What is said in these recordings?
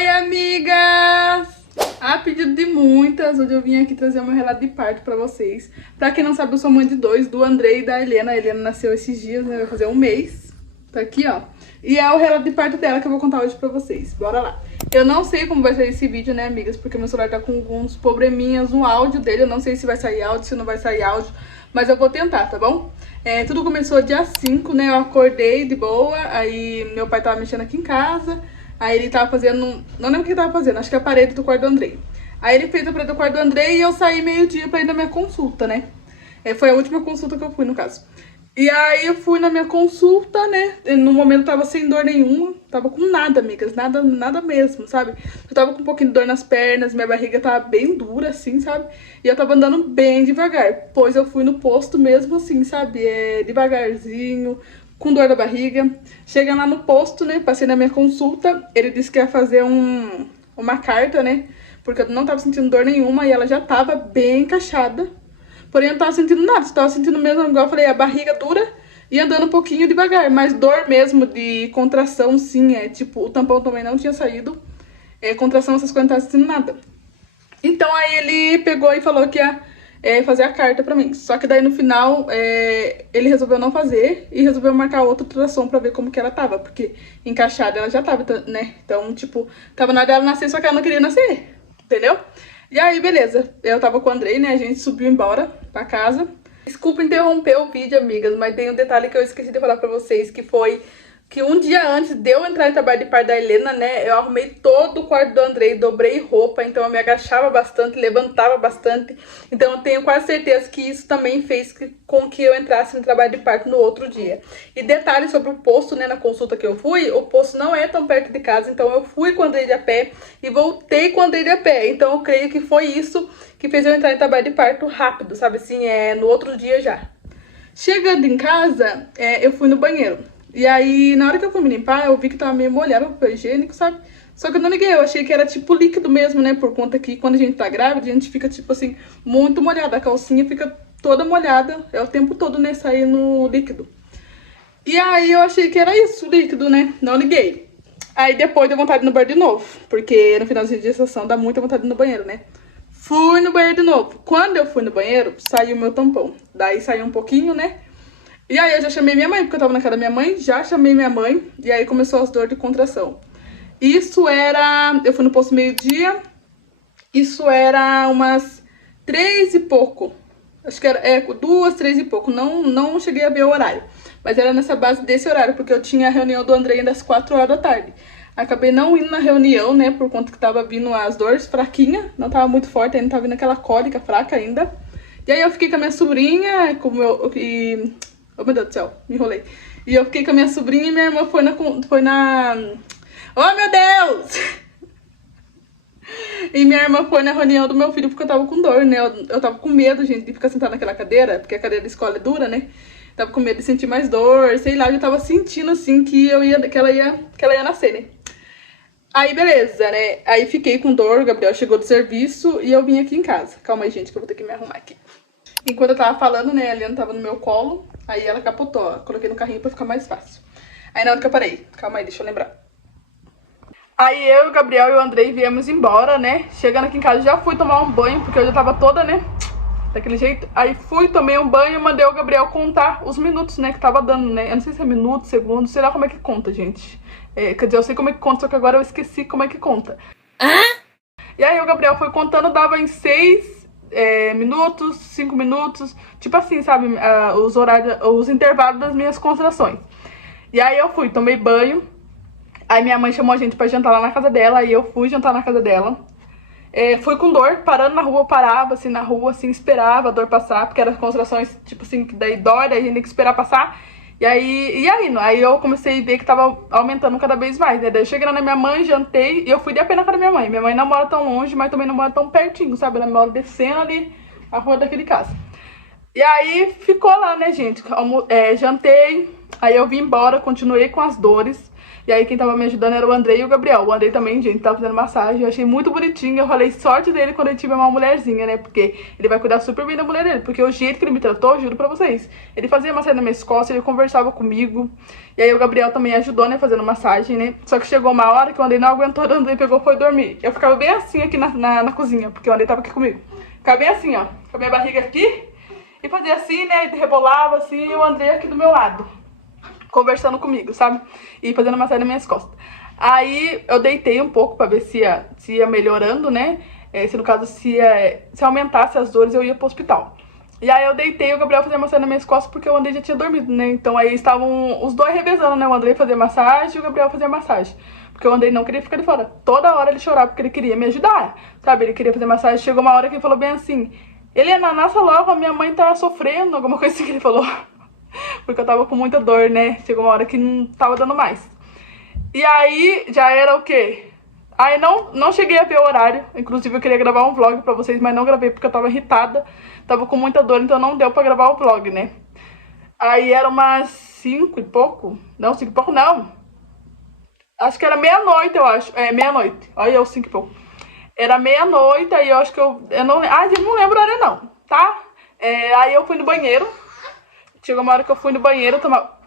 Oi, amigas! A pedido de muitas, hoje eu vim aqui trazer o meu relato de parto pra vocês. Pra quem não sabe, eu sou mãe de dois, do Andrei e da Helena. A Helena nasceu esses dias, né? Vai fazer um mês. Tá aqui, ó. E é o relato de parto dela que eu vou contar hoje pra vocês. Bora lá. Eu não sei como vai sair esse vídeo, né, amigas? Porque meu celular tá com alguns probleminhas no áudio dele. Eu não sei se vai sair áudio, se não vai sair áudio. Mas eu vou tentar, tá bom? Tudo começou dia 5, né? Eu acordei de boa. Aí meu pai tava mexendo aqui em casa. Aí ele tava fazendo, não lembro o que ele tava fazendo, acho que a parede do quarto do Andrei. Aí ele fez a parede do quarto do Andrei e eu saí meio-dia pra ir na minha consulta, né? Foi a última consulta que eu fui, no caso. E aí eu fui na minha consulta, né? No momento eu tava sem dor nenhuma, tava com nada, amigas, nada, nada mesmo, sabe? Eu tava com um pouquinho de dor nas pernas, minha barriga tava bem dura, assim, sabe? E eu tava andando bem devagar, pois eu fui no posto mesmo assim, sabe? Devagarzinho, com dor da barriga. Chegando lá no posto, né, passei na minha consulta, ele disse que ia fazer uma carta, né, porque eu não tava sentindo dor nenhuma e ela já tava bem encaixada. Porém, eu não tava sentindo nada, eu tava sentindo mesmo, igual eu falei, a barriga dura e andando um pouquinho devagar. Mas dor mesmo de contração, sim, tipo, o tampão também não tinha saído. Contração, essas coisas, não tava sentindo nada. Então, aí ele pegou e falou que ia fazer a carta pra mim. Só que daí, no final, ele resolveu não fazer e resolveu marcar outra ultrassom pra ver como que ela tava. Porque encaixada ela já tava, né? Então, tipo, tava na hora dela nascer, só que ela não queria nascer, entendeu? E aí, beleza. Eu tava com o Andrei, né? A gente subiu embora pra casa. Desculpa interromper o vídeo, amigas, mas tem um detalhe que eu esqueci de falar pra vocês, que foi que um dia antes de eu entrar em trabalho de parto da Helena, né, eu arrumei todo o quarto do Andrei, dobrei roupa, então eu me agachava bastante, levantava bastante. Então eu tenho quase certeza que isso também fez com que eu entrasse no trabalho de parto no outro dia. E detalhe sobre o posto, né, na consulta que eu fui, o posto não é tão perto de casa, então eu fui com o Andrei de a pé e voltei com o Andrei de a pé. Então eu creio que foi isso que fez eu entrar em trabalho de parto rápido, sabe assim, no outro dia já. Chegando em casa, eu fui no banheiro. E aí, na hora que eu fui me limpar, eu vi que tava meio molhado o papel higiênico, sabe? Só que eu não liguei, eu achei que era tipo líquido mesmo, né? Por conta que quando a gente tá grávida, a gente fica, tipo assim, muito molhada. A calcinha fica toda molhada, o tempo todo, né? Saindo líquido. E aí eu achei que era isso, líquido, né? Não liguei. Aí depois deu vontade de ir no banheiro de novo, porque no finalzinho de gestação dá muita vontade de ir no banheiro, né? Fui no banheiro de novo. Quando eu fui no banheiro, saiu o meu tampão. Daí saiu um pouquinho, né? E aí eu já chamei minha mãe, porque eu tava na casa da minha mãe, já chamei minha mãe, e aí começou as dores de contração. Isso era, eu fui no posto meio-dia, isso era umas 3 e pouco. Acho que era 2, 3 e pouco, não cheguei a ver o horário. Mas era nessa base desse horário, porque eu tinha a reunião do Andrei ainda às 4 horas da tarde. Acabei não indo na reunião, né, por conta que tava vindo as dores fraquinha, não tava muito forte, ainda tava vindo aquela cólica fraca ainda. E aí eu fiquei com a minha sobrinha, oh, meu Deus do céu, me enrolei. E eu fiquei com a minha sobrinha e minha irmã foi na... Oh, meu Deus! E minha irmã foi na reunião do meu filho porque eu tava com dor, né? Eu tava com medo, gente, de ficar sentada naquela cadeira, porque a cadeira da escola é dura, né? Tava com medo de sentir mais dor, sei lá, eu já tava sentindo, assim, que ela ia nascer, né? Aí, beleza, né? Aí fiquei com dor, o Gabriel chegou do serviço e eu vim aqui em casa. Calma aí, gente, que eu vou ter que me arrumar aqui. Enquanto eu tava falando, né, a Helena tava no meu colo, aí ela capotou, ó. Coloquei no carrinho pra ficar mais fácil. Aí na hora que eu parei, calma aí, deixa eu lembrar. Aí eu, o Gabriel e o Andrei viemos embora, né? Chegando aqui em casa, já fui tomar um banho, porque eu já tava toda, né, daquele jeito. Aí fui, tomei um banho e mandei o Gabriel contar os minutos, né, que tava dando, né? Eu não sei se é minuto, segundo, sei lá como é que conta, gente. Quer dizer, eu sei como é que conta, só que agora eu esqueci como é que conta. E aí o Gabriel foi contando, dava em 6 minutos, 5 minutos, tipo assim, sabe, os horários, os intervalos das minhas contrações. E aí eu fui, tomei banho, aí minha mãe chamou a gente pra jantar lá na casa dela, aí eu fui jantar na casa dela. Fui com dor, parando na rua, eu parava assim na rua, assim, esperava a dor passar, porque eram contrações, tipo assim, que daí dói, daí a gente tem que esperar passar. E aí eu comecei a ver que tava aumentando cada vez mais, né? Daí eu cheguei lá na minha mãe, jantei e eu fui de a pé na casa da minha mãe. Minha mãe não mora tão longe, mas também não mora tão pertinho, sabe? Ela mora descendo ali a rua daquele casa. E aí ficou lá, né, gente? Jantei, aí eu vim embora, continuei com as dores. E aí quem tava me ajudando era o Andrei e o Gabriel. O Andrei também, gente, tava fazendo massagem. Eu achei muito bonitinho. Eu falei sorte dele quando ele tiver uma mulherzinha, né? Porque ele vai cuidar super bem da mulher dele. Porque o jeito que ele me tratou, juro pra vocês. Ele fazia massagem na minha costas, ele conversava comigo. E aí o Gabriel também ajudou, né? Fazendo massagem, né? Só que chegou uma hora que o Andrei não aguentou, o Andrei pegou e foi dormir. Eu ficava bem assim aqui na cozinha, porque o Andrei tava aqui comigo. Ficava bem assim, ó. Com a minha barriga aqui. E fazia assim, né? E rebolava assim, e o Andrei aqui do meu lado, conversando comigo, sabe? E fazendo massagem nas minhas costas. Aí eu deitei um pouco pra ver se ia melhorando, né? Se no caso, se aumentasse as dores, eu ia pro hospital. E aí eu deitei, o Gabriel fazia massagem nas minhas costas porque o Andrei já tinha dormido, né? Então aí estavam os dois revezando, né? O Andrei fazia massagem e o Gabriel fazia massagem. Porque o Andrei não queria ficar de fora. Toda hora ele chorava porque ele queria me ajudar, sabe? Ele queria fazer massagem. Chegou uma hora que ele falou bem assim: Helena, nasce logo, a minha mãe tá sofrendo, alguma coisa assim que ele falou. Porque eu tava com muita dor, né? Chegou uma hora que não tava dando mais. E aí, já era o quê? Aí não cheguei a ver o horário. Inclusive eu queria gravar um vlog pra vocês, mas não gravei porque eu tava irritada. Tava com muita dor, então não deu pra gravar o vlog, né? Aí era umas 5 e pouco. Não, 5 e pouco não. Acho que era meia-noite, eu acho. É, meia-noite. Olha eu, 5 e pouco. Era meia-noite, aí eu acho que eu não... Ah, eu não lembro a hora não, tá? Aí eu fui no banheiro. Chegou uma hora que eu fui no banheiro tomar...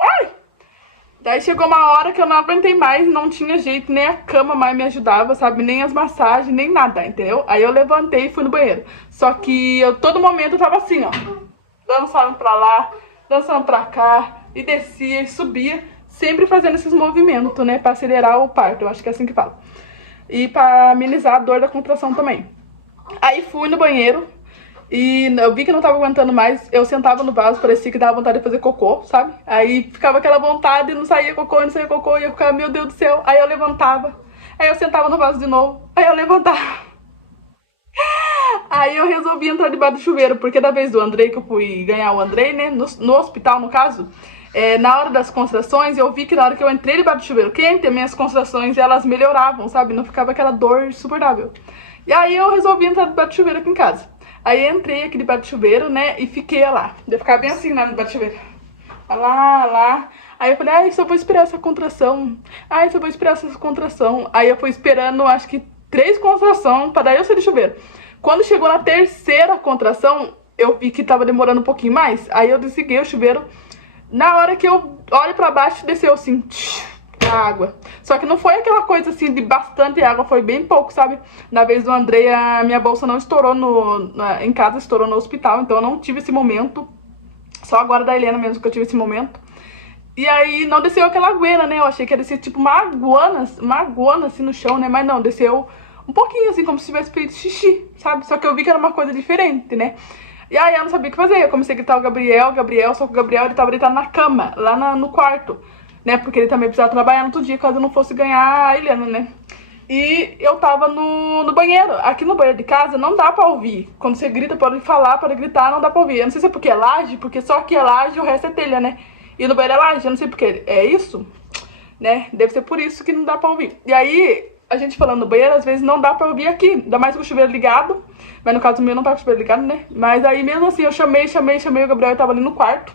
Ai! Daí chegou uma hora que eu não aguentei mais, não tinha jeito, nem a cama mais me ajudava, sabe? Nem as massagens, nem nada, entendeu? Aí eu levantei e fui no banheiro. Só que eu, todo momento, eu tava assim, ó. Dançando pra lá, dançando pra cá, e descia e subia, sempre fazendo esses movimentos, né? Pra acelerar o parto, eu acho que é assim que fala. E pra amenizar a dor da contração também. Aí fui no banheiro e eu vi que não tava aguentando mais. Eu sentava no vaso, parecia que dava vontade de fazer cocô, sabe? Aí ficava aquela vontade, não saía cocô, não saía cocô. E eu ficava, meu Deus do céu. Aí eu levantava. Aí eu sentava no vaso de novo. Aí eu levantava. Aí eu resolvi entrar debaixo do chuveiro, porque da vez do Andrei, que eu fui ganhar o Andrei, né? No hospital, no caso. Na hora das contrações, eu vi que na hora que eu entrei debaixo do chuveiro quente, as minhas contrações, elas melhoravam, sabe? Não ficava aquela dor insuportável. E aí eu resolvi entrar debaixo do chuveiro aqui em casa. Aí entrei aqui debaixo do chuveiro, né? E fiquei lá. Eu ficava bem assim, né? Debaixo do chuveiro. Lá. Aí eu falei, ai, só vou esperar essa contração. Ai, só vou esperar essa contração. Aí eu fui esperando, acho que 3 contrações pra daí eu sair do chuveiro. Quando chegou na terceira contração, eu vi que tava demorando um pouquinho mais. Aí eu desliguei o chuveiro. Na hora que eu olho pra baixo, desceu assim, a água. Só que não foi aquela coisa assim de bastante água, foi bem pouco, sabe? Na vez do Andrei, a minha bolsa não estourou em casa, estourou no hospital. Então eu não tive esse momento. Só agora da Helena mesmo que eu tive esse momento. E aí não desceu aquela agueira, né? Eu achei que ia descer tipo uma aguana assim no chão, né? Mas não, desceu um pouquinho assim, como se tivesse feito xixi, sabe? Só que eu vi que era uma coisa diferente, né? E aí eu não sabia o que fazer. Eu comecei a gritar o Gabriel, só que o Gabriel ele tava deitado na cama, lá no quarto, né? Porque ele também precisava trabalhar no outro dia, caso eu não fosse ganhar a Helena, né? E eu tava no banheiro. Aqui no banheiro de casa não dá pra ouvir. Quando você grita, pode falar, pode gritar, não dá pra ouvir. Eu não sei se é porque é laje, porque só aqui é laje e o resto é telha, né? E no banheiro é laje, eu não sei porque é isso, né? Deve ser por isso que não dá pra ouvir. E aí, a gente falando no banheiro, às vezes não dá pra ouvir aqui. Ainda mais com o chuveiro ligado. Mas no caso meu não tava com o chuveiro ligado, né? Mas aí mesmo assim eu chamei, o Gabriel tava ali no quarto.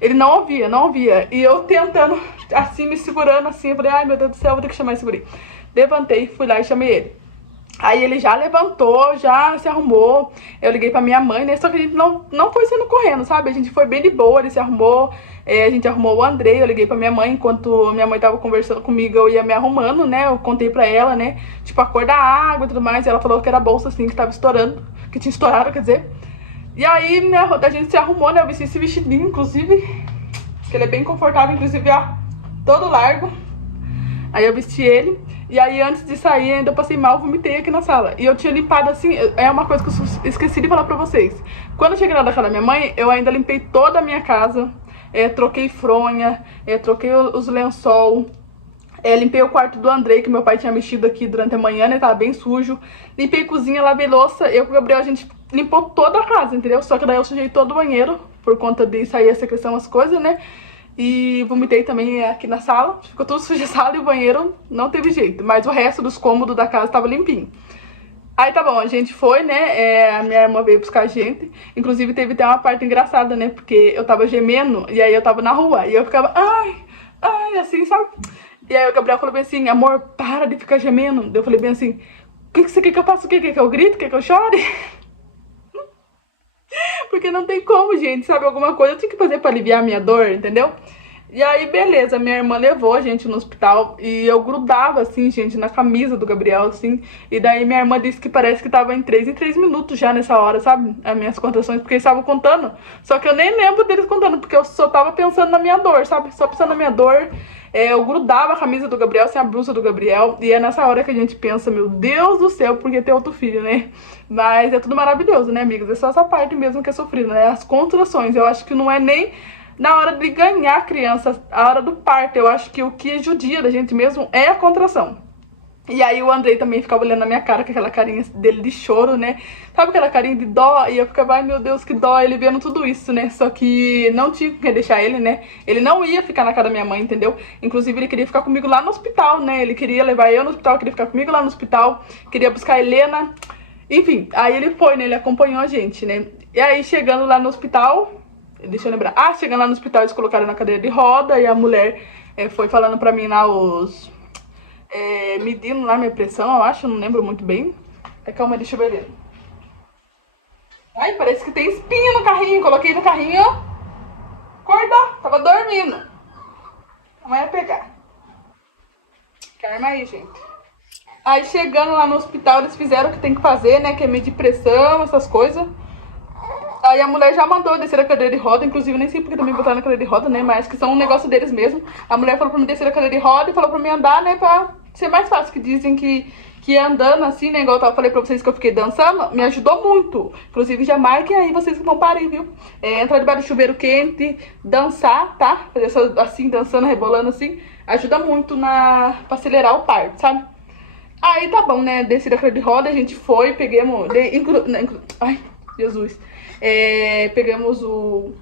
Ele não ouvia. E eu tentando, assim, me segurando, assim. Eu falei, ai meu Deus do céu, vou ter que chamar esse guri. Levantei, fui lá e chamei ele. Aí ele já levantou, já se arrumou. Eu liguei pra minha mãe, né? Só que a gente não foi saindo correndo, sabe? A gente foi bem de boa, ele se arrumou. A gente arrumou o Andrei, eu liguei pra minha mãe. Enquanto minha mãe tava conversando comigo, eu ia me arrumando, né? Eu contei pra ela, né? Tipo, a cor da água e tudo mais. E ela falou que era a bolsa, assim, que tava estourando. Que tinha estourado, quer dizer. E aí, a gente se arrumou, né? Eu vesti esse vestidinho, inclusive. Que ele é bem confortável, inclusive, ó. Todo largo. Aí eu vesti ele. E aí antes de sair ainda eu passei mal, vomitei aqui na sala. E eu tinha limpado assim, é uma coisa que eu esqueci de falar pra vocês. Quando eu cheguei lá da casa da minha mãe, eu ainda limpei toda a minha casa. Troquei fronha, troquei os lençol. Limpei o quarto do Andrei, que meu pai tinha mexido aqui durante a manhã, né? Tava bem sujo. Limpei cozinha, lavei louça. Eu com o Gabriel, a gente limpou toda a casa, entendeu? Só que daí eu sujei todo o banheiro, por conta de sair a secreção, as coisas, né? E vomitei também aqui na sala. Ficou tudo sujo a sala e o banheiro não teve jeito. Mas o resto dos cômodos da casa tava limpinho. Aí tá bom, a gente foi, né? A minha irmã veio buscar a gente. Inclusive teve até uma parte engraçada, né? Porque eu tava gemendo e aí eu tava na rua. E eu ficava, ai, ai, assim, sabe? E aí o Gabriel falou bem assim, amor, para de ficar gemendo. Daí eu falei bem assim, o que você quer que eu faça? O que quer que eu grito? Quer que eu chore? Porque não tem como, gente, sabe? Alguma coisa eu tinha que fazer pra aliviar a minha dor, entendeu? E aí, beleza, minha irmã levou a gente no hospital e eu grudava, assim, gente, na camisa do Gabriel, assim. E daí minha irmã disse que parece que tava em 3 minutos já nessa hora, sabe? As minhas contrações, porque eles estavam contando. Só que eu nem lembro deles contando, porque eu só tava pensando na minha dor, sabe? Só pensando na minha dor. Eu grudava a camisa do Gabriel, assim, a blusa do Gabriel. E é nessa hora que a gente pensa, meu Deus do céu, porque tem outro filho, né? Mas é tudo maravilhoso, né, amigos? É só essa parte mesmo que é sofrida, né? As contrações. Eu acho que não é nem na hora de ganhar a criança, a hora do parto. Eu acho que o que judia da gente mesmo é a contração. E aí o Andrei também ficava olhando na minha cara com aquela carinha dele de choro, né? Sabe aquela carinha de dó? E eu ficava, ai meu Deus, que dó, ele vendo tudo isso, né? Só que não tinha que deixar ele, né? Ele não ia ficar na casa da minha mãe, entendeu? Inclusive ele queria ficar comigo lá no hospital, né? Ele queria levar eu no hospital, queria ficar comigo lá no hospital, queria buscar a Helena. Enfim, aí ele foi, né? Ele acompanhou a gente, né? E aí chegando lá no hospital, deixa eu lembrar. Ah, chegando lá no hospital, eles colocaram na cadeira de roda e a mulher foi falando pra mim lá medindo lá minha pressão, eu acho, não lembro muito bem. Calma, deixa eu ver. Ai, parece que tem espinha no carrinho. Coloquei no carrinho, acordou, tava dormindo. Amanhã vai pegar. Calma aí, gente. Aí chegando lá no hospital, eles fizeram o que tem que fazer, né? Que é medir pressão, essas coisas. Aí a mulher já mandou eu descer a cadeira de roda, inclusive nem sei porque também botaram na cadeira de roda, né? Mas que são um negócio deles mesmo. A mulher falou pra mim descer a cadeira de roda e falou pra mim andar, né? Pra ser mais fácil. Que dizem que andando assim, né? Igual eu falei pra vocês que eu fiquei dançando, me ajudou muito. Inclusive já marquem aí vocês que vão parir, viu? Entrar debaixo do chuveiro quente, dançar, tá? Fazer assim, dançando, rebolando assim. Ajuda muito pra acelerar o parto, sabe? Aí tá bom, né? Desci da cadeira de roda, a gente foi, pegamos. Ai, Jesus. Pegamos o.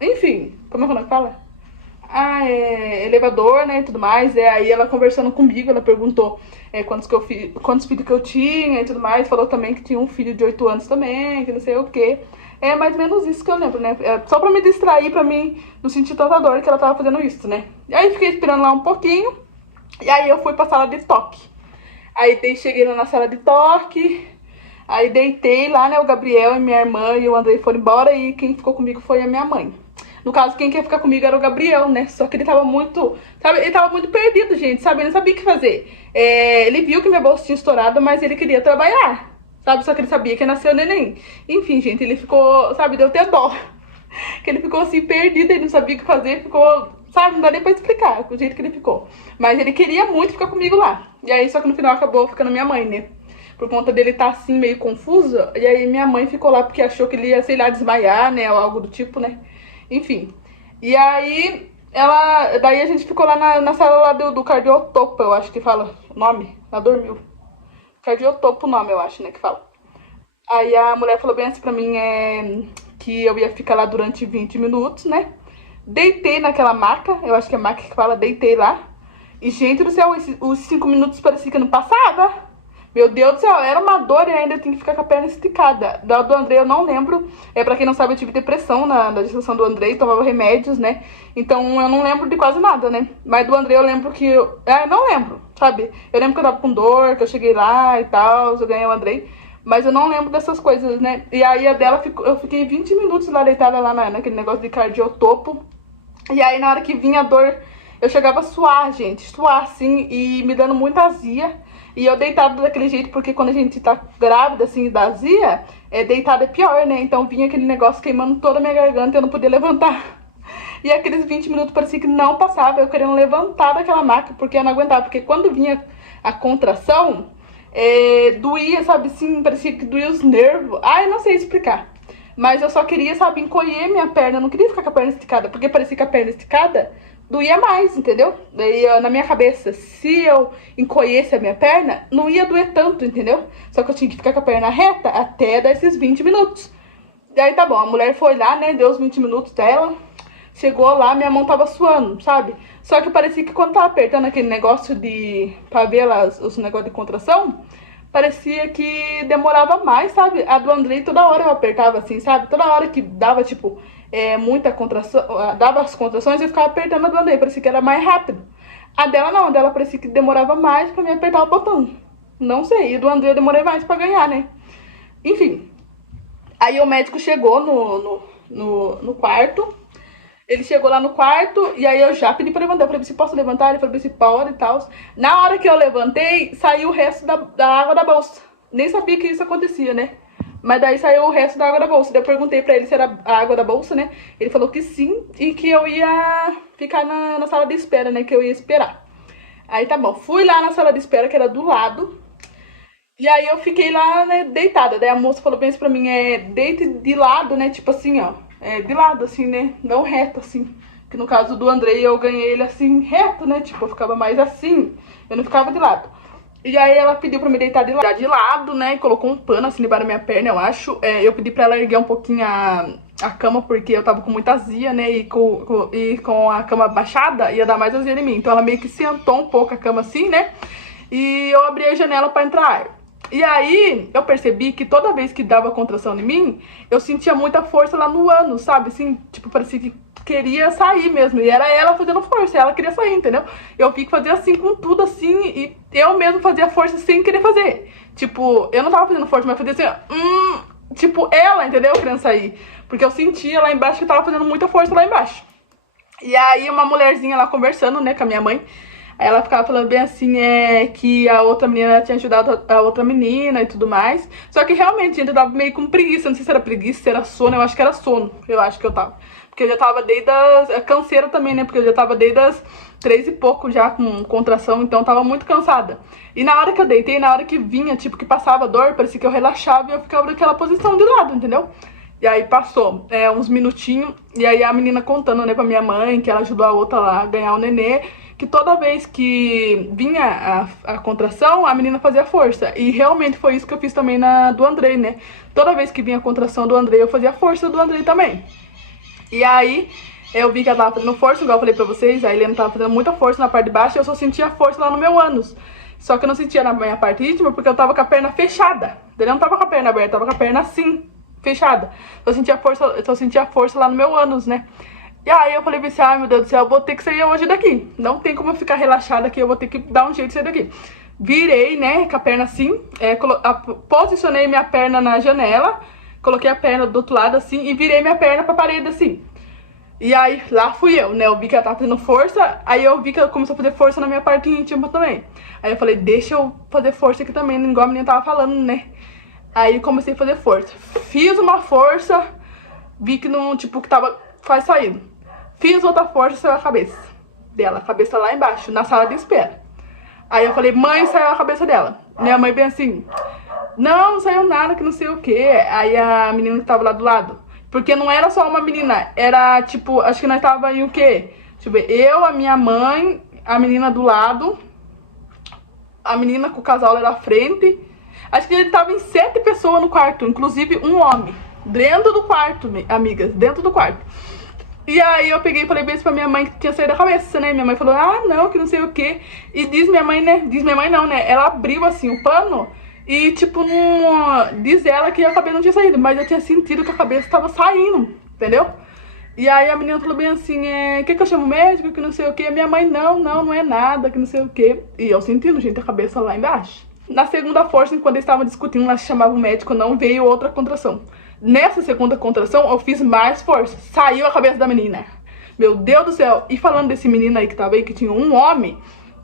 Enfim, como é que fala? Elevador, né, e tudo mais. Aí ela conversando comigo, ela perguntou quantos filhos que eu tinha e tudo mais. Falou também que tinha um filho de 8 anos também, que não sei o quê. É mais ou menos isso que eu lembro, né? Só pra me distrair, pra mim não sentir tanta dor que ela tava fazendo isso, né? E aí fiquei esperando lá um pouquinho. E aí eu fui pra sala de toque. Aí cheguei lá na sala de toque. Aí deitei lá, né, o Gabriel e minha irmã e o Andrei foram embora e quem ficou comigo foi a minha mãe. No caso, quem quer ficar comigo era o Gabriel, né? Só que ele tava muito, sabe, ele tava muito perdido, gente, sabe? Ele não sabia o que fazer. Ele viu que minha bolsa tinha estourado, mas ele queria trabalhar, sabe? Só que ele sabia que nasceu neném. Enfim, gente, ele ficou, sabe, deu até dó. Que ele ficou assim, perdido, ele não sabia o que fazer, ficou, sabe, não dá nem pra explicar o jeito que ele ficou. Mas ele queria muito ficar comigo lá. E aí, só que no final acabou ficando minha mãe, né? Por conta dele estar assim, meio confuso. E aí minha mãe ficou lá porque achou que ele ia, sei lá, desmaiar, né? Ou algo do tipo, né? Enfim. E aí, daí a gente ficou lá na sala lá do cardiotopo, eu acho que fala o nome. Ela dormiu. Cardiotopo o nome, eu acho, né, que fala. Aí a mulher falou bem assim pra mim, que eu ia ficar lá durante 20 minutos, né? Deitei naquela maca, eu acho que é maca que fala, deitei lá. E, gente do céu, os 5 minutos parecia que não passava. Meu Deus do céu, era uma dor e ainda tinha que ficar com a perna esticada. Do Andrei eu não lembro. Pra quem não sabe, eu tive depressão na gestação do Andrei, tomava remédios, né? Então eu não lembro de quase nada, né? Mas do Andrei eu lembro que. Não lembro, sabe? Eu lembro que eu tava com dor, que eu cheguei lá e tal, eu ganhei o Andrei. Mas eu não lembro dessas coisas, né? E aí a dela, eu fiquei 20 minutos lá deitada lá naquele negócio de cardiotopo. E aí na hora que vinha a dor, eu chegava a suar, gente. Suar assim e me dando muita azia. E eu deitada daquele jeito, porque quando a gente tá grávida, assim, da azia, deitada é pior, né? Então vinha aquele negócio queimando toda a minha garganta e eu não podia levantar. E aqueles 20 minutos parecia que não passava, eu querendo levantar daquela maca, porque eu não aguentava. Porque quando vinha a contração, doía, sabe, assim, parecia que doía os nervos. Eu não sei explicar. Mas eu só queria, sabe, encolher minha perna, eu não queria ficar com a perna esticada, porque parecia que a perna esticada doía mais, entendeu? Daí na minha cabeça, se eu encolhesse a minha perna, não ia doer tanto, entendeu? Só que eu tinha que ficar com a perna reta até dar esses 20 minutos. Daí tá bom, a mulher foi lá, né, deu os 20 minutos dela, chegou lá, minha mão tava suando, sabe? Só que parecia que quando tava apertando aquele negócio pra ver lá os negócios de contração, parecia que demorava mais, sabe? A do Andrei toda hora eu apertava assim, sabe? Toda hora que dava, tipo, muita contração, dava as contrações, eu ficava apertando a do Andrei, parecia que era mais rápido. A dela não, a dela parecia que demorava mais pra mim apertar o botão. Não sei, e do Andrei eu demorei mais pra ganhar, né? Enfim, aí o médico chegou no quarto. Ele chegou lá no quarto e aí eu já pedi pra levantar. Eu falei, se posso levantar? Ele falou, se pode e tal. Na hora que eu levantei, saiu o resto da água da bolsa. Nem sabia que isso acontecia, né? Mas daí saiu o resto da água da bolsa. Daí eu perguntei pra ele se era a água da bolsa, né? Ele falou que sim e que eu ia ficar na sala de espera, né? Que eu ia esperar. Aí tá bom, fui lá na sala de espera, que era do lado. E aí eu fiquei lá, né, deitada. Daí a moça falou bem isso pra mim, deite de lado, né, tipo assim, ó. De lado, assim, né, não reto, assim. Que no caso do Andrei eu ganhei ele assim, reto, né, tipo, eu ficava mais assim. Eu não ficava de lado. E aí ela pediu pra me deitar de lado, né, e colocou um pano assim debaixo da minha perna, eu acho. Eu pedi pra ela erguer um pouquinho a cama, porque eu tava com muita azia, né, e com a cama baixada ia dar mais azia em mim. Então ela meio que sentou um pouco a cama assim, né, e eu abri a janela pra entrar ar. E aí, eu percebi que toda vez que dava contração em mim, eu sentia muita força lá no ânus, sabe? Assim, tipo, parecia que queria sair mesmo. E era ela fazendo força, ela queria sair, entendeu? Eu vi que fazia assim com tudo, assim, e eu mesmo fazia força sem querer fazer. Tipo, eu não tava fazendo força, mas fazia assim, ó, tipo, ela, entendeu? Querendo sair. Porque eu sentia lá embaixo que tava fazendo muita força lá embaixo. E aí, uma mulherzinha lá conversando, né, com a minha mãe. Aí ela ficava falando bem assim, que a outra menina tinha ajudado a outra menina e tudo mais. Só que realmente, gente, eu tava meio com preguiça. Não sei se era preguiça, se era sono. Eu acho que era sono. Eu acho que eu tava. Porque eu já tava desde as... Canseira também, né? Porque eu já tava desde as 3 e pouco já com contração. Então eu tava muito cansada. E na hora que eu deitei, na hora que vinha, tipo, que passava dor, parecia que eu relaxava e eu ficava naquela posição de lado, entendeu? E aí passou uns minutinhos. E aí a menina contando, né, pra minha mãe, que ela ajudou a outra lá a ganhar o nenê, que toda vez que vinha a contração, a menina fazia força. E realmente foi isso que eu fiz também na do Andrei, né? Toda vez que vinha a contração do Andrei, eu fazia força do Andrei também. E aí, eu vi que ela tava fazendo força, igual eu falei pra vocês, a Helena tava fazendo muita força na parte de baixo, e eu só sentia força lá no meu ânus. Só que eu não sentia na minha parte íntima, porque eu tava com a perna fechada. Eu não tava com a perna aberta, eu tava com a perna assim, fechada. Eu só sentia força lá no meu ânus, né? E aí eu falei assim, ai meu Deus do céu, eu vou ter que sair hoje daqui. Não tem como eu ficar relaxada aqui, eu vou ter que dar um jeito de sair daqui. Virei, né, com a perna assim, posicionei minha perna na janela, coloquei a perna do outro lado assim e virei minha perna pra parede assim. E aí lá fui eu, né, eu vi que ela tava fazendo força, aí eu vi que ela começou a fazer força na minha parte íntima também. Aí eu falei, deixa eu fazer força aqui também, igual a menina tava falando, né. Aí comecei a fazer força. Fiz uma força, vi que não, tipo, que tava quase saindo. Fiz outra força e saiu a cabeça dela, a cabeça lá embaixo, na sala de espera. Aí eu falei, mãe, saiu a cabeça dela. Minha mãe bem assim, não saiu nada, que não sei o que. Aí a menina que tava lá do lado, porque não era só uma menina, era tipo, acho que nós tava em o quê? Deixa eu ver, eu, a minha mãe, a menina do lado, a menina com o casal lá da frente. Acho que ele tava em 7 pessoas no quarto, inclusive um homem. Dentro do quarto, amigas, dentro do quarto. E aí eu peguei e falei bem pra minha mãe que tinha saído da cabeça, né? Minha mãe falou, ah, não, que não sei o quê. E diz minha mãe, né? Diz minha mãe não, né? Ela abriu assim o pano e tipo, diz ela que a cabeça não tinha saído, mas eu tinha sentido que a cabeça tava saindo, entendeu? E aí a menina falou bem assim, quer que eu chamo o médico, que não sei o quê. Minha mãe, não é nada, que não sei o quê. E eu sentindo, gente, a cabeça lá embaixo. Na segunda força, quando eles estavam discutindo, lá chamava o médico, não veio outra contração. Nessa segunda contração, eu fiz mais força. Saiu a cabeça da menina. Meu Deus do céu. E falando desse menino aí que tava aí, que tinha um homem,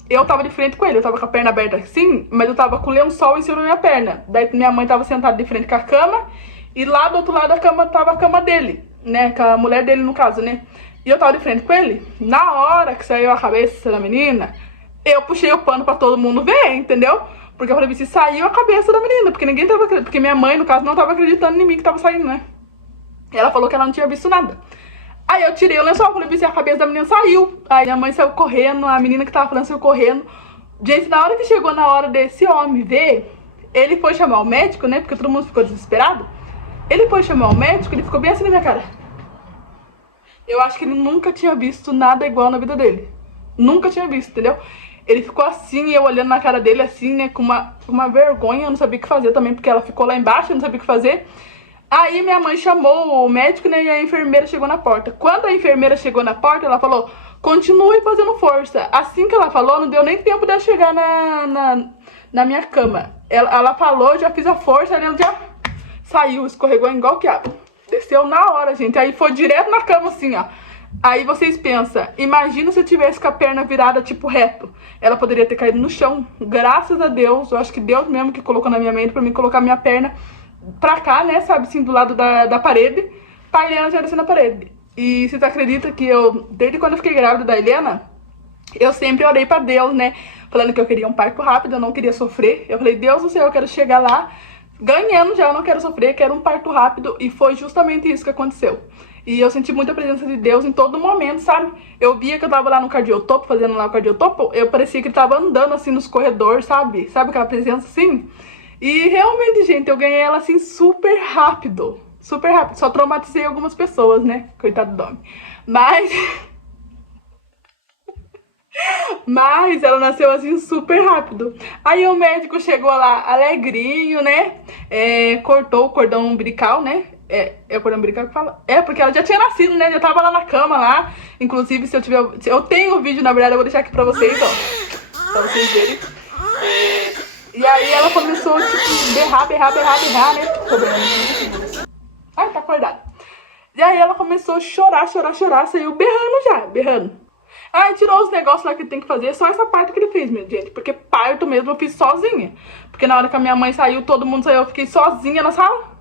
eu tava de frente com ele. Eu tava com a perna aberta assim, mas eu tava com o lençol em cima da minha perna. Daí minha mãe tava sentada de frente com a cama, e lá do outro lado da cama tava a cama dele, né? Com a mulher dele, no caso, né? E eu tava de frente com ele. Na hora que saiu a cabeça da menina, eu puxei o pano pra todo mundo ver, entendeu? Porque eu falei, se saiu a cabeça da menina, porque ninguém tava acreditando, porque minha mãe, no caso, não tava acreditando em mim que tava saindo, né? Ela falou que ela não tinha visto nada. Aí eu tirei o lençol, falei, se a cabeça da menina saiu. Aí a mãe saiu correndo, a menina que tava falando saiu correndo. Gente, na hora que chegou na hora desse homem ver, ele foi chamar o médico, né? Porque todo mundo ficou desesperado. Ele foi chamar o médico, ele ficou bem assim na minha cara. Eu acho que ele nunca tinha visto nada igual na vida dele. Nunca tinha visto, entendeu? Ele ficou assim, e eu olhando na cara dele assim, né, com uma vergonha, eu não sabia o que fazer também, porque ela ficou lá embaixo, eu não sabia o que fazer. Aí minha mãe chamou o médico, né, e a enfermeira chegou na porta. Quando a enfermeira chegou na porta, ela falou, continue fazendo força. Assim que ela falou, não deu nem tempo de eu chegar na minha cama. Ela falou, já fiz a força, ela já saiu, escorregou igual quiabo. Desceu na hora, gente. Aí foi direto na cama, assim, ó. Aí vocês pensam, imagina se eu tivesse com a perna virada, tipo, reto. Ela poderia ter caído no chão. Graças a Deus, eu acho que Deus mesmo que colocou na minha mente pra mim colocar minha perna pra cá, né, sabe, assim, do lado da parede, pra Helena já descer na parede. E vocês acreditam que eu, desde quando eu fiquei grávida da Helena, eu sempre orei pra Deus, né, falando que eu queria um parto rápido, eu não queria sofrer. Eu falei, Deus do céu, eu quero chegar lá ganhando já, eu não quero sofrer, quero um parto rápido. E foi justamente isso que aconteceu. E eu senti muita presença de Deus em todo momento, sabe? Eu via que eu tava lá no cardiotopo, fazendo lá o cardiotopo, eu parecia que ele tava andando assim nos corredores, sabe? Sabe aquela presença assim? E realmente, gente, eu ganhei ela assim super rápido. Super rápido. Só traumatizei algumas pessoas, né? Coitado do homem. Mas ela nasceu assim super rápido. Aí o médico chegou lá alegrinho, né? Cortou o cordão umbilical, né? É o cordão umbilical que fala? É, porque ela já tinha nascido, né? Já tava lá na cama lá. Inclusive, se eu tiver. Eu tenho o vídeo, na verdade, eu vou deixar aqui pra vocês, ó. Pra vocês verem. E aí ela começou, tipo, berrar, né? Ai, tá acordada. E aí ela começou a chorar, saiu berrando. Aí tirou os negócios lá que tem que fazer, só essa parte que ele fez, minha gente. Porque parto mesmo eu fiz sozinha. Porque na hora que a minha mãe saiu, todo mundo saiu, eu fiquei sozinha na sala.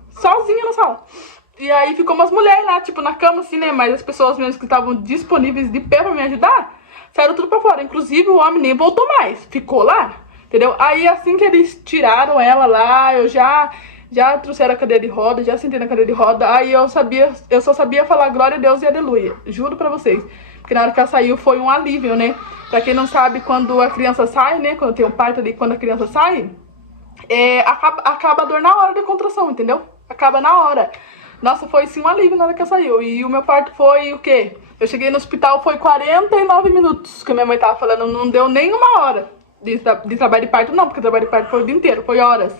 E aí ficou umas mulheres lá, tipo, na cama assim, né? Mas as pessoas mesmo que estavam disponíveis de pé pra me ajudar, saíram tudo pra fora. Inclusive o homem nem voltou mais, ficou lá. Entendeu? Aí assim que eles tiraram ela lá, eu já trouxeram a cadeira de roda, já sentei na cadeira de roda. Aí eu só sabia falar glória a Deus e aleluia. Juro pra vocês. Porque na hora que ela saiu foi um alívio, né? Pra quem não sabe, quando a criança sai, né? Quando tem um parto ali, quando a criança sai, acaba a dor na hora da contração, entendeu? Acaba na hora. Nossa, foi sim um alívio na hora que ela saiu. E o meu parto foi o quê? Eu cheguei no hospital, foi 49 minutos que a minha mãe tava falando, não deu nem uma hora de trabalho de parto, não, porque o trabalho de parto foi o dia inteiro, foi horas.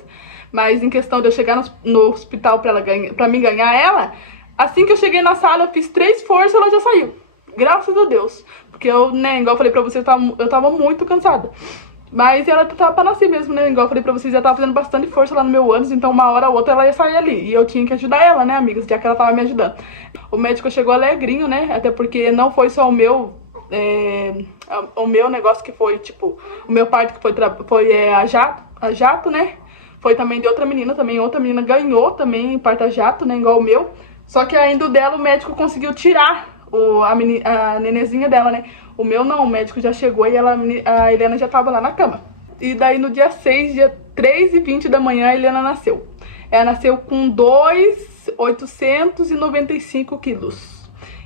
Mas em questão de eu chegar no hospital pra mim ganhar ela, assim que eu cheguei na sala, eu fiz 3 forças, ela já saiu. Graças a Deus. Porque eu, né, igual eu falei pra vocês, eu tava muito cansada. Mas ela tava pra nascer mesmo, né? Igual eu falei pra vocês, ela tava fazendo bastante força lá no meu ânus, então uma hora ou outra ela ia sair ali. E eu tinha que ajudar ela, né, amigas? Já que ela tava me ajudando. O médico chegou alegrinho, né? Até porque não foi só o meu negócio que foi, tipo, o meu parto que foi a jato, né? Foi também de outra menina, outra menina ganhou também parto a jato, né? Igual o meu. Só que ainda o dela, o médico conseguiu tirar a nenezinha dela, né? O meu não, o médico já chegou e a Helena já tava lá na cama. E daí no dia 6, dia 3h20 da manhã, a Helena nasceu. Ela nasceu com 2.895 quilos.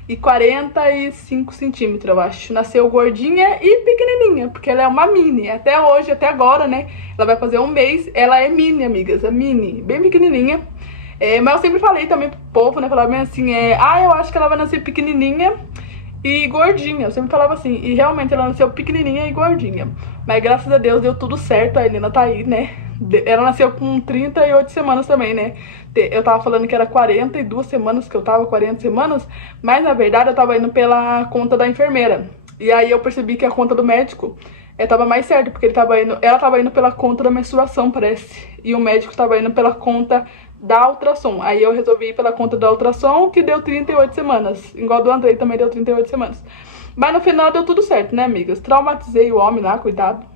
E 45 centímetros, eu acho. Nasceu gordinha e pequenininha, porque ela é uma mini. Até hoje, até agora, né? Ela vai fazer um mês. Ela é mini, amigas. É mini, bem pequenininha. Mas eu sempre falei também pro povo, né? Falava bem assim, eu acho que ela vai nascer pequenininha e gordinha. Eu sempre falava assim. E realmente ela nasceu pequenininha e gordinha. Mas graças a Deus deu tudo certo. A Helena tá aí, né? Ela nasceu com 38 semanas também, né? Eu tava falando que era 42 semanas, que eu tava 40 semanas. Mas na verdade eu tava indo pela conta da enfermeira. E aí eu percebi que a conta do médico tava mais certo, porque ela tava indo pela conta da menstruação, parece. E o médico tava indo pela conta da ultrassom. Aí eu resolvi ir pela conta da ultrassom, que deu 38 semanas. Igual do Andrei também deu 38 semanas. Mas no final deu tudo certo, né, amigas? Traumatizei o homem lá, cuidado.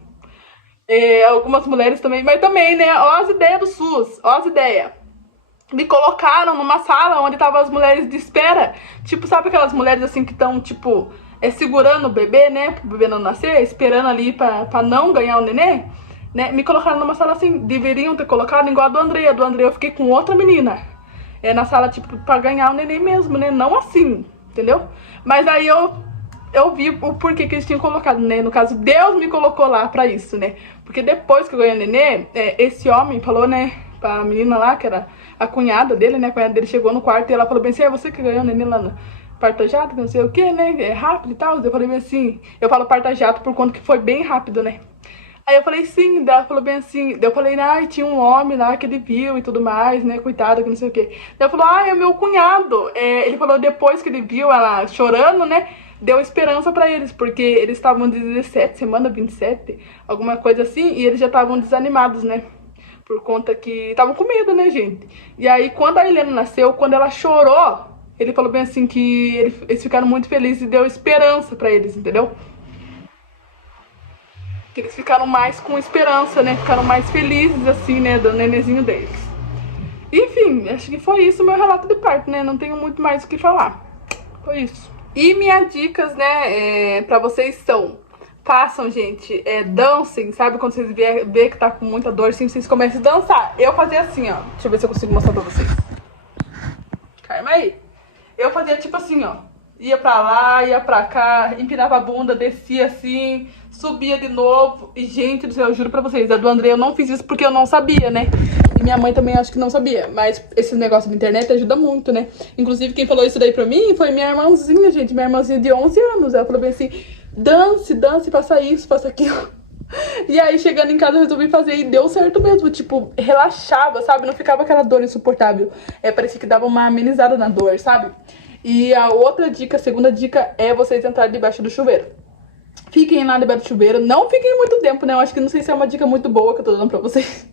Algumas mulheres também, mas também, né? Ó as ideias do SUS, ó as ideias. Me colocaram numa sala onde estavam as mulheres de espera. Tipo, sabe aquelas mulheres assim que estão, tipo, segurando o bebê, né? Pro bebê não nascer, esperando ali pra não ganhar o neném, né? Me colocaram numa sala assim, deveriam ter colocado igual a do Andrei. A do Andrei eu fiquei com outra menina. Na sala, tipo, pra ganhar o neném mesmo, né? Não assim, entendeu? Mas aí eu vi o porquê que eles tinham colocado, né? No caso, Deus me colocou lá pra isso, né? Porque depois que eu ganhei o nenê, esse homem falou, né? Pra menina lá, que era a cunhada dele, né? A cunhada dele chegou no quarto e ela falou bem assim, é você que ganhou o nenê, Lana? parta-jato, não sei o que, né? É rápido e tal. Eu falei bem assim, eu falo parta-jato por conta que foi bem rápido, né? Aí eu falei sim, daí ela falou bem assim, daí eu falei, ai, tinha um homem lá que ele viu e tudo mais, né, coitado, que não sei o quê. Daí ela falou, ai, é meu cunhado. Ele falou, depois que ele viu ela chorando, né, deu esperança pra eles, porque eles estavam 17, semana 27, alguma coisa assim, e eles já estavam desanimados, né, por conta que estavam com medo, né, gente. E aí, quando a Helena nasceu, quando ela chorou, ele falou bem assim que eles ficaram muito felizes e deu esperança pra eles, entendeu? Que eles ficaram mais com esperança, né? Ficaram mais felizes, assim, né? Do nenenzinho deles. Enfim, acho que foi isso o meu relato de parto, né? Não tenho muito mais o que falar. Foi isso. E minhas dicas, né, pra vocês são... Façam, gente, dancem, sabe? Quando vocês vê que tá com muita dor, assim, vocês comecem a dançar. Eu fazia assim, ó. Deixa eu ver se eu consigo mostrar pra vocês. Calma aí. Eu fazia tipo assim, ó. Ia pra lá, ia pra cá, empinava a bunda, descia assim, subia de novo. E, gente do céu, eu juro pra vocês, a do André eu não fiz isso porque eu não sabia, né? E minha mãe também acho que não sabia. Mas esse negócio da internet ajuda muito, né? Inclusive, quem falou isso daí pra mim foi minha irmãzinha, gente. Minha irmãzinha de 11 anos. Ela falou bem assim, dance, dance, faça isso, faça aquilo. E aí, chegando em casa, eu resolvi fazer e deu certo mesmo. Tipo, relaxava, sabe? Não ficava aquela dor insuportável. Parecia que dava uma amenizada na dor, sabe? E a outra dica, a segunda dica, é vocês entrarem debaixo do chuveiro. Fiquem lá debaixo do chuveiro. Não fiquem muito tempo, né? Eu acho que não sei se é uma dica muito boa que eu tô dando pra vocês.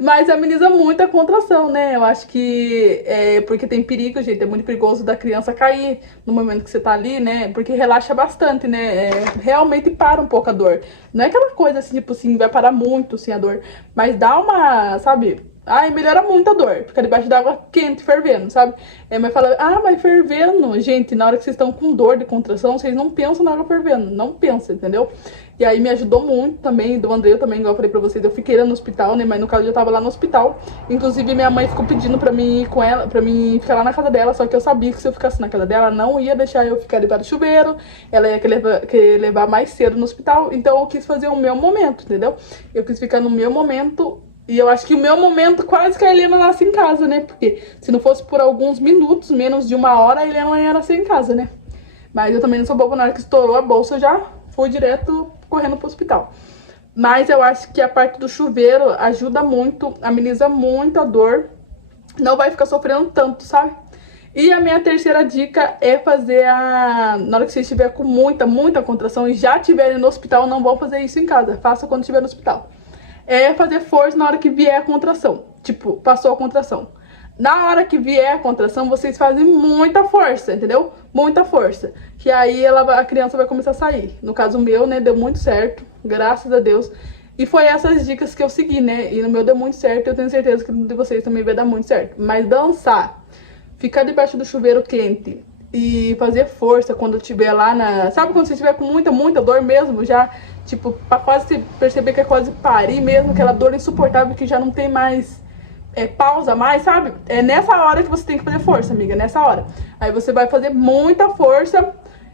Mas ameniza muito a contração, né? Eu acho que porque tem perigo, gente. É muito perigoso da criança cair no momento que você tá ali, né? Porque relaxa bastante, né? Realmente para um pouco a dor. Não é aquela coisa assim, tipo assim, vai parar muito, assim, a dor. Mas dá uma, sabe... Ai, melhora muito a dor. Fica debaixo d'água quente, fervendo, sabe? Mas fala, mas fervendo. Gente, na hora que vocês estão com dor de contração, vocês não pensam na água fervendo. Não pensam, entendeu? E aí me ajudou muito também, do André também, igual eu falei pra vocês. Eu fiquei lá no hospital, né? Mas no caso eu já tava lá no hospital. Inclusive minha mãe ficou pedindo pra mim ir com ela, pra mim ficar lá na casa dela. Só que eu sabia que se eu ficasse na casa dela, não ia deixar eu ficar debaixo do chuveiro. Ela ia querer levar mais cedo no hospital. Então eu quis fazer o meu momento, entendeu? Eu quis ficar no meu momento. E eu acho que o meu momento quase que a Helena nasce em casa, né? Porque se não fosse por alguns minutos, menos de 1 hora, a Helena ia nascer em casa, né? Mas eu também não sou boba, na hora que estourou a bolsa, eu já fui direto correndo pro hospital. Mas eu acho que a parte do chuveiro ajuda muito, ameniza muito a dor. Não vai ficar sofrendo tanto, sabe? E a minha terceira dica é fazer na hora que você estiver com muita contração e já estiverem no hospital, não vão fazer isso em casa. Faça quando estiver no hospital. Fazer força na hora que vier a contração. Tipo, passou a contração. Na hora que vier a contração, vocês fazem muita força, entendeu? Muita força. Que aí a criança vai começar a sair. No caso meu, né, deu muito certo. Graças a Deus. E foi essas dicas que eu segui, né? E no meu deu muito certo. Eu tenho certeza que no de vocês também vai dar muito certo. Mas dançar, ficar debaixo do chuveiro quente e fazer força quando estiver lá na... Sabe quando você estiver com muita dor mesmo? Já, tipo, pra quase perceber que é quase parir mesmo, aquela dor insuportável que já não tem mais pausa mais, sabe? É nessa hora que você tem que fazer força, amiga, nessa hora. Aí você vai fazer muita força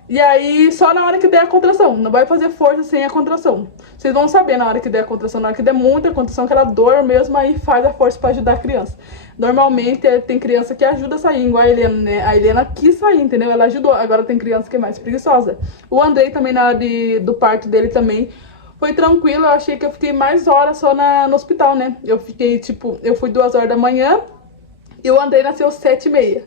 e aí só na hora que der a contração. Não vai fazer força sem a contração. Vocês vão saber na hora que der a contração, na hora que der muita contração, aquela dor mesmo, aí faz a força pra ajudar a criança. Normalmente tem criança que ajuda a sair, igual a Helena, né? A Helena quis sair, entendeu? Ela ajudou. Agora tem criança que é mais preguiçosa. O Andrei também, na hora do parto dele também, foi tranquilo. Eu achei que eu fiquei mais horas só no hospital, né? Eu fiquei, tipo, eu fui 2 horas da manhã e o Andrei nasceu 7h30.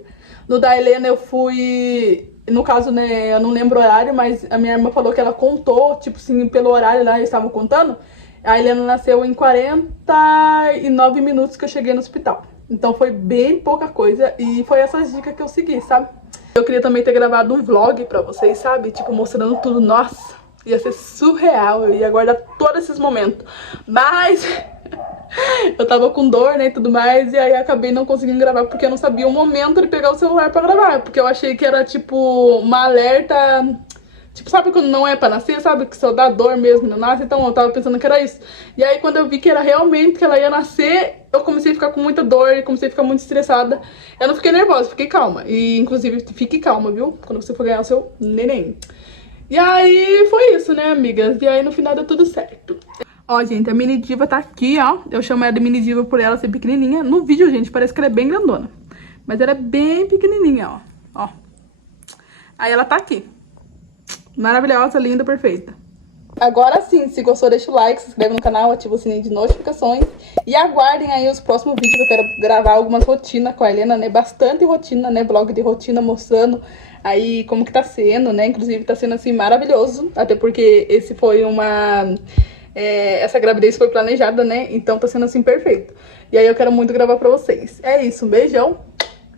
No da Helena eu fui... No caso, né, eu não lembro o horário, mas a minha irmã falou que ela contou, tipo assim, pelo horário lá, eles estavam contando. A Helena nasceu em 49 minutos que eu cheguei no hospital. Então foi bem pouca coisa e foi essas dicas que eu segui, sabe? Eu queria também ter gravado um vlog pra vocês, sabe? Tipo, mostrando tudo. Nossa, ia ser surreal, eu ia guardar todos esses momentos. Mas... eu tava com dor, né, e tudo mais, e aí acabei não conseguindo gravar porque eu não sabia o momento de pegar o celular pra gravar, porque eu achei que era, tipo, uma alerta, tipo, sabe quando não é pra nascer, sabe, que só dá dor mesmo, não nasce, então eu tava pensando que era isso. E aí quando eu vi que era realmente que ela ia nascer, eu comecei a ficar com muita dor e comecei a ficar muito estressada. Eu não fiquei nervosa, fiquei calma, e inclusive fique calma, viu, quando você for ganhar o seu neném. E aí foi isso, né, amigas, e aí no final deu tudo certo. Ó, gente, a mini diva tá aqui, ó. Eu chamo ela de mini diva por ela ser pequenininha. No vídeo, gente, parece que ela é bem grandona. Mas ela é bem pequenininha, ó. Ó. Aí ela tá aqui. Maravilhosa, linda, perfeita. Agora sim, se gostou, deixa o like, se inscreve no canal, ativa o sininho de notificações. E aguardem aí os próximos vídeos, que eu quero gravar algumas rotinas com a Helena, né? Bastante rotina, né? Vlog de rotina mostrando aí como que tá sendo, né? Inclusive tá sendo assim maravilhoso, até porque esse foi uma... essa gravidez foi planejada, né? Então tá sendo assim perfeito. E aí eu quero muito gravar pra vocês. É isso, um beijão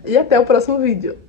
e até o próximo vídeo.